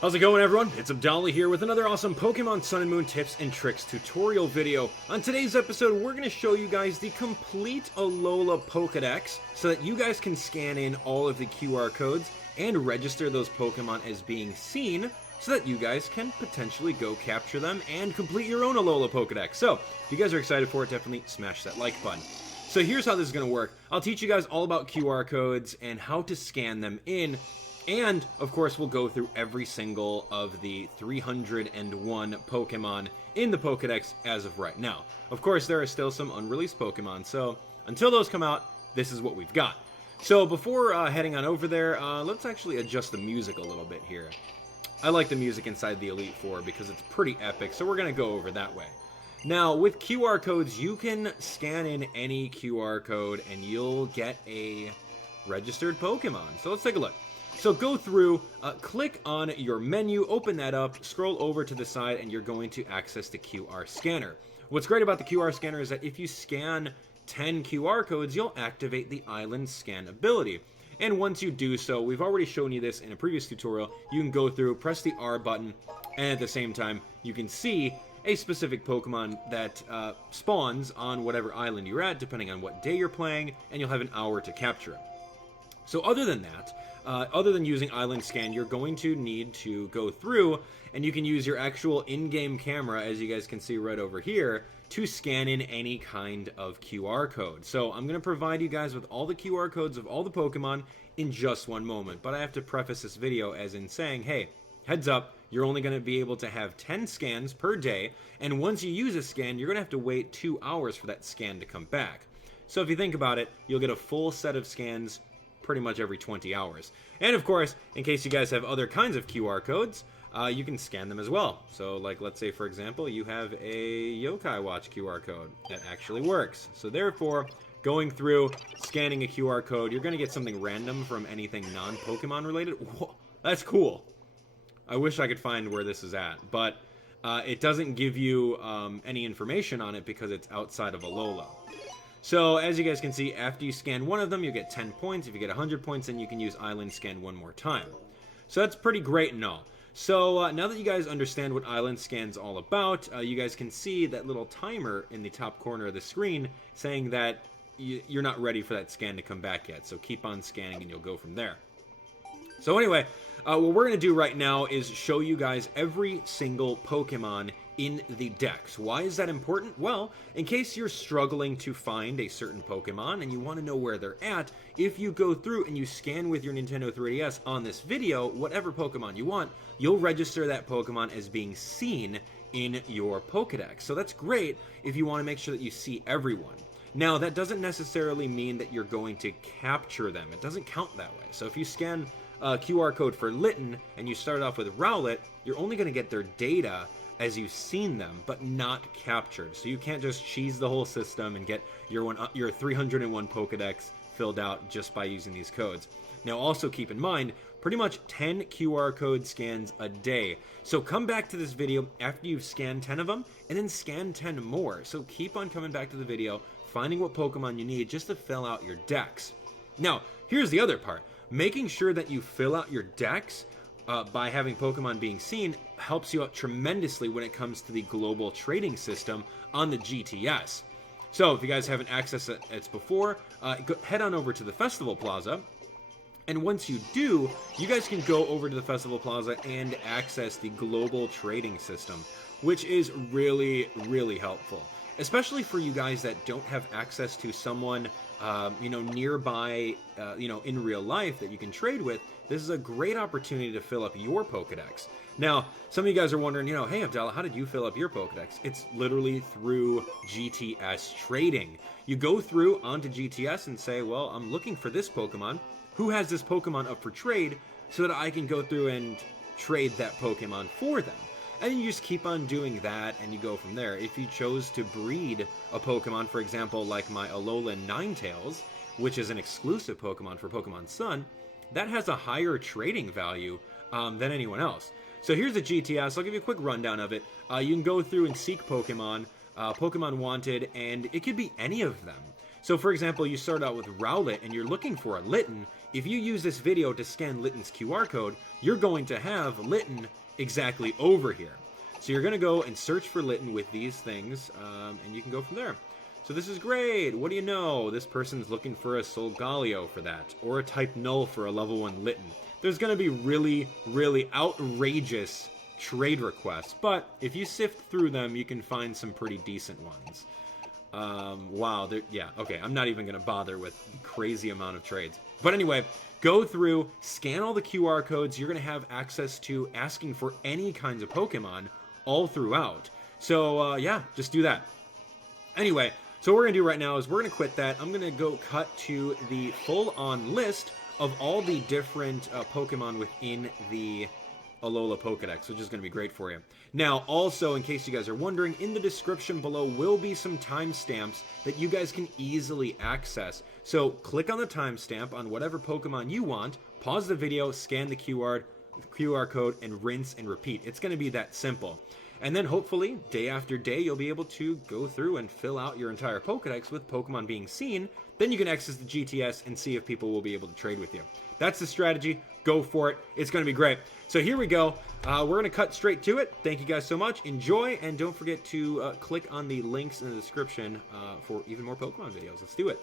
How's it going, everyone? It's Abdallah here with another awesome Pokemon Sun and Moon tips and tricks tutorial video. On today's episode, we're going to show you guys the complete Alola Pokedex so that you guys can scan in all of the QR codes and register those Pokemon as being seen so that you guys can potentially go capture them and complete your own Alola Pokedex. So, if you guys are excited for it, definitely smash that like button. So here's how this is going to work. I'll teach you guys all about QR codes and how to scan them in. And, of course, we'll go through every single of the 301 Pokemon in the Pokedex as of right now. Of course, there are still some unreleased Pokemon, so until those come out, this is what we've got. So before heading on over there, let's actually adjust the music a little bit here. I like the music inside the Elite Four because it's pretty epic, so we're going to go over that way. Now, with QR codes, you can scan in any QR code and you'll get a registered Pokemon. So let's take a look. So go through, click on your menu, open that up, scroll over to the side, and you're going to access the QR scanner. What's great about the QR scanner is that if you scan 10 QR codes, you'll activate the island scan ability. And once you do so, we've already shown you this in a previous tutorial, you can go through, press the R button, and at the same time, you can see a specific Pokemon that spawns on whatever island you're at, depending on what day you're playing, and you'll have an hour to capture it. So other than that, other than using Island Scan, you're going to need to go through, and you can use your actual in-game camera, as you guys can see right over here, to scan in any kind of QR code. So I'm going to provide you guys with all the QR codes of all the Pokemon in just one moment. But I have to preface this video as in saying, hey, heads up, you're only going to be able to have 10 scans per day, and once you use a scan, you're going to have to wait 2 hours for that scan to come back. So if you think about it, you'll get a full set of scans pretty much every 20 hours. And of course, in case you guys have other kinds of QR codes, you can scan them as well. So like, let's say for example, you have a Yokai Watch QR code that actually works. So therefore, going through, scanning a QR code, you're going to get something random from anything non-Pokemon related. Whoa, that's cool. I wish I could find where this is at, but it doesn't give you any information on it because it's outside of Alola. So, as you guys can see, after you scan one of them, you get 10 points. If you get 100 points, then you can use Island Scan one more time. So that's pretty great and all. So, now that you guys understand what Island Scan's all about, you guys can see that little timer in the top corner of the screen saying that you're not ready for that scan to come back yet. So keep on scanning and you'll go from there. So anyway, what we're going to do right now is show you guys every single Pokemon in the Dex. Why is that important? Well, in case you're struggling to find a certain Pokemon and you want to know where they're at, if you go through and you scan with your Nintendo 3DS on this video, whatever Pokemon you want, you'll register that Pokemon as being seen in your Pokedex. So that's great if you want to make sure that you see everyone. Now, that doesn't necessarily mean that you're going to capture them. It doesn't count that way. So if you scan a QR code for Litten and you start off with Rowlet, you're only going to get their data as you've seen them, but not captured. So you can't just cheese the whole system and get your 301 Pokedex filled out just by using these codes. Now also keep in mind, pretty much 10 QR code scans a day. So come back to this video after you've scanned 10 of them, and then scan 10 more. So keep on coming back to the video, finding what Pokemon you need just to fill out your Dex. Now, here's the other part. Making sure that you fill out your Dex by having Pokemon being seen helps you out tremendously when it comes to the global trading system on the GTS. So if you guys haven't accessed it before, head on over to the Festival Plaza. And once you do, you guys can go over to the Festival Plaza and access the global trading system, which is really, really helpful. Especially for you guys that don't have access to someone, nearby, in real life that you can trade with. This is a great opportunity to fill up your Pokedex. Now, some of you guys are wondering, hey, Abdallah, how did you fill up your Pokedex? It's literally through GTS trading. You go through onto GTS and say, well, I'm looking for this Pokemon. Who has this Pokemon up for trade so that I can go through and trade that Pokemon for them? And you just keep on doing that, and you go from there. If you chose to breed a Pokemon, for example, like my Alolan Ninetales, which is an exclusive Pokemon for Pokemon Sun, that has a higher trading value than anyone else. So here's the GTS. I'll give you a quick rundown of it. You can go through and seek Pokemon, Pokemon Wanted, and it could be any of them. So for example, you start out with Rowlet and you're looking for a Litten, if you use this video to scan Litten's QR code, you're going to have Litten exactly over here. So you're going to go and search for Litten with these things, and you can go from there. So this is great. What do you know? This person's looking for a Solgaleo for that, or a type null for a level 1 Litten. There's going to be really, really outrageous trade requests, but if you sift through them, you can find some pretty decent ones. Wow, yeah, okay, I'm not even going to bother with crazy amount of trades. But anyway, go through, scan all the QR codes. You're going to have access to asking for any kinds of Pokemon all throughout. So, yeah, just do that. Anyway, so what we're going to do right now is we're going to quit that. I'm going to go cut to the full-on list of all the different Pokemon within the Alola Pokedex, which is going to be great for you. Now, also, in case you guys are wondering, in the description below will be some timestamps that you guys can easily access. So, click on the timestamp on whatever Pokemon you want, pause the video, scan the QR code, and rinse and repeat. It's going to be that simple. And then, hopefully, day after day, you'll be able to go through and fill out your entire Pokedex with Pokemon being seen. Then you can access the GTS and see if people will be able to trade with you. That's the strategy. Go for it. It's going to be great. So here we go. We're going to cut straight to it. Thank you guys so much. Enjoy, and don't forget to click on the links in the description for even more Pokemon videos. Let's do it.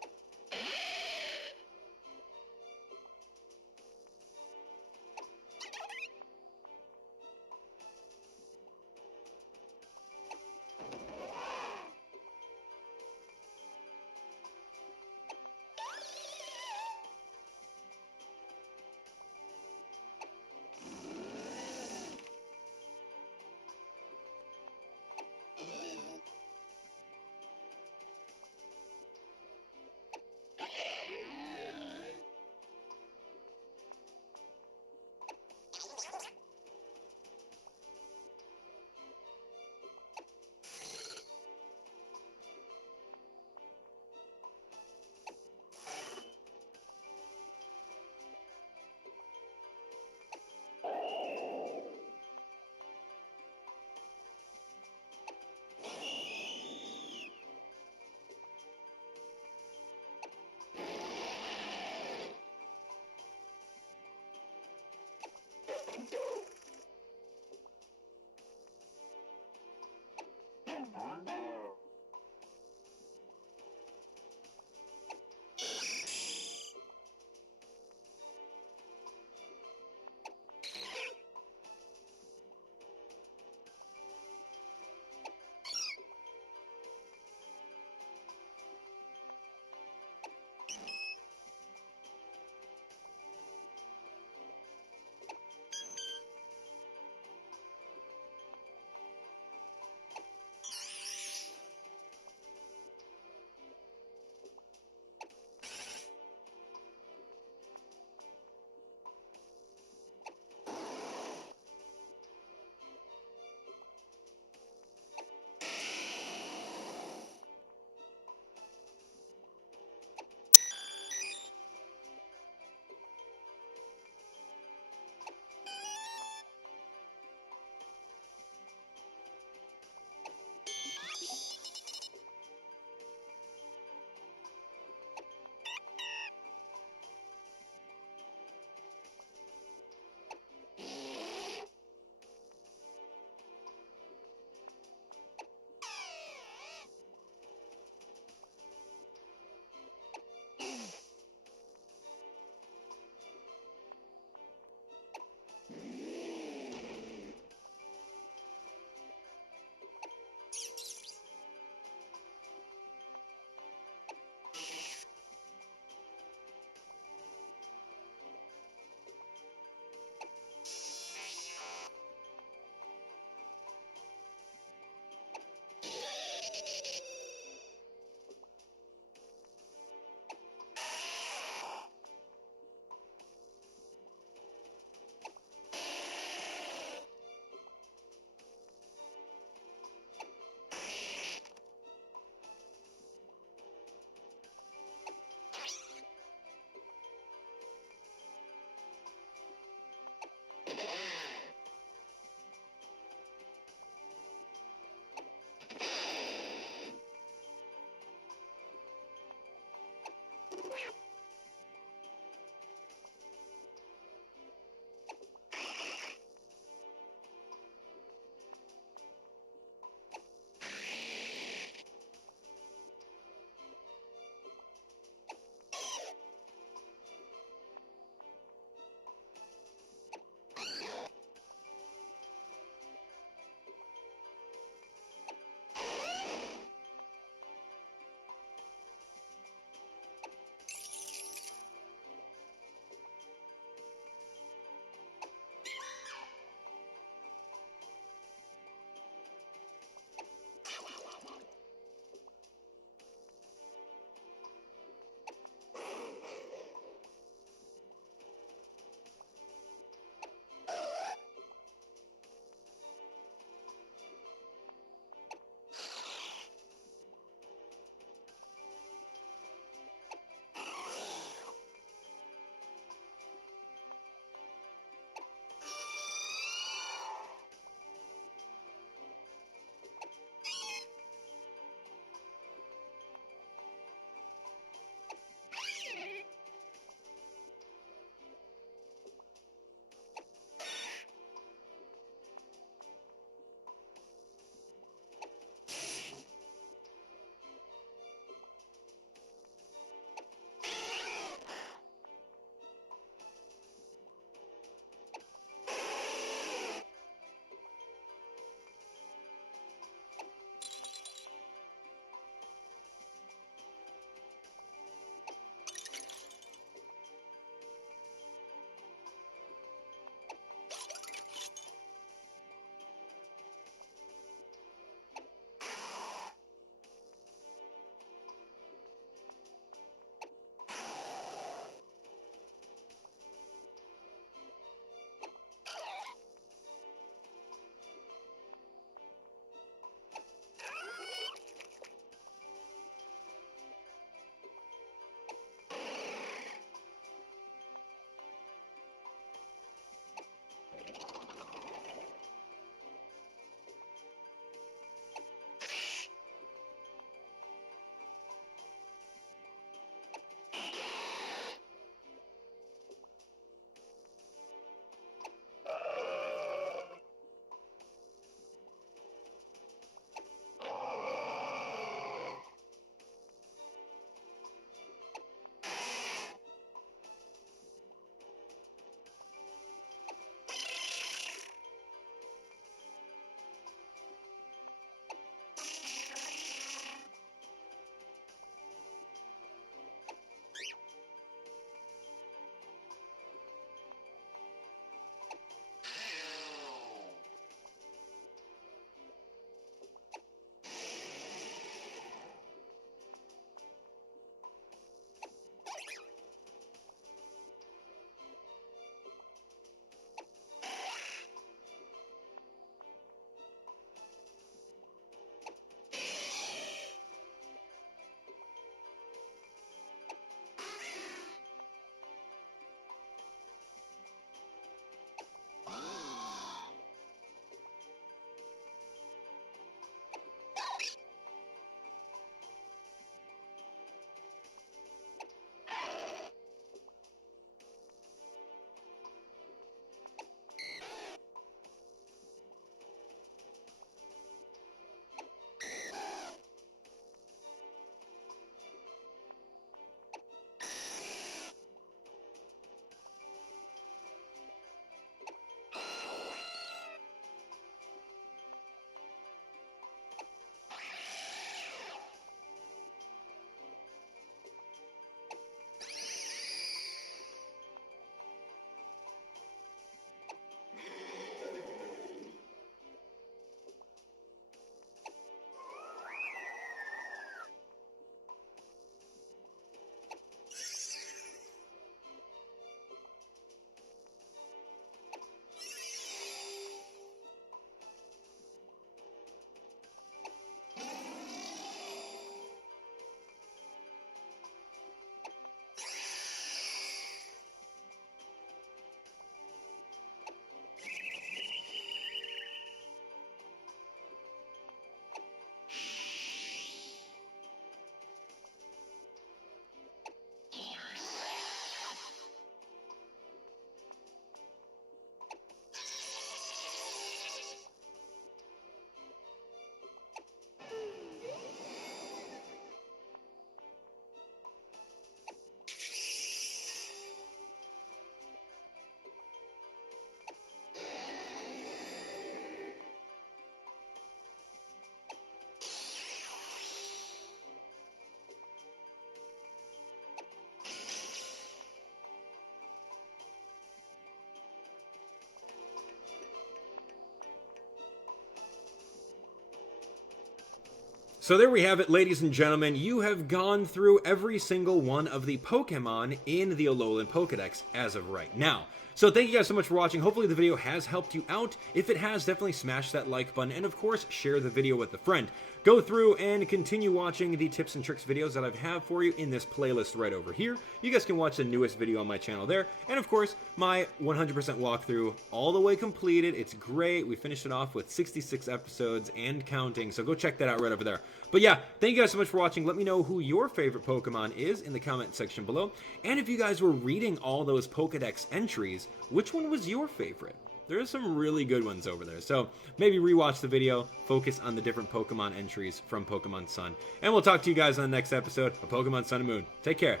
So there we have it, ladies and gentlemen. You have gone through every single one of the Pokemon in the Alolan Pokedex as of right now. So thank you guys so much for watching. Hopefully the video has helped you out. If it has, definitely smash that like button and of course share the video with a friend. Go through and continue watching the tips and tricks videos that I have for you in this playlist right over here. You guys can watch the newest video on my channel there. And of course, my 100% walkthrough all the way completed. It's great. We finished it off with 66 episodes and counting. So go check that out right over there. But yeah, thank you guys so much for watching. Let me know who your favorite Pokemon is in the comment section below. And if you guys were reading all those Pokedex entries, which one was your favorite? There are some really good ones over there. So maybe rewatch the video, focus on the different Pokemon entries from Pokemon Sun. And we'll talk to you guys on the next episode of Pokemon Sun and Moon. Take care.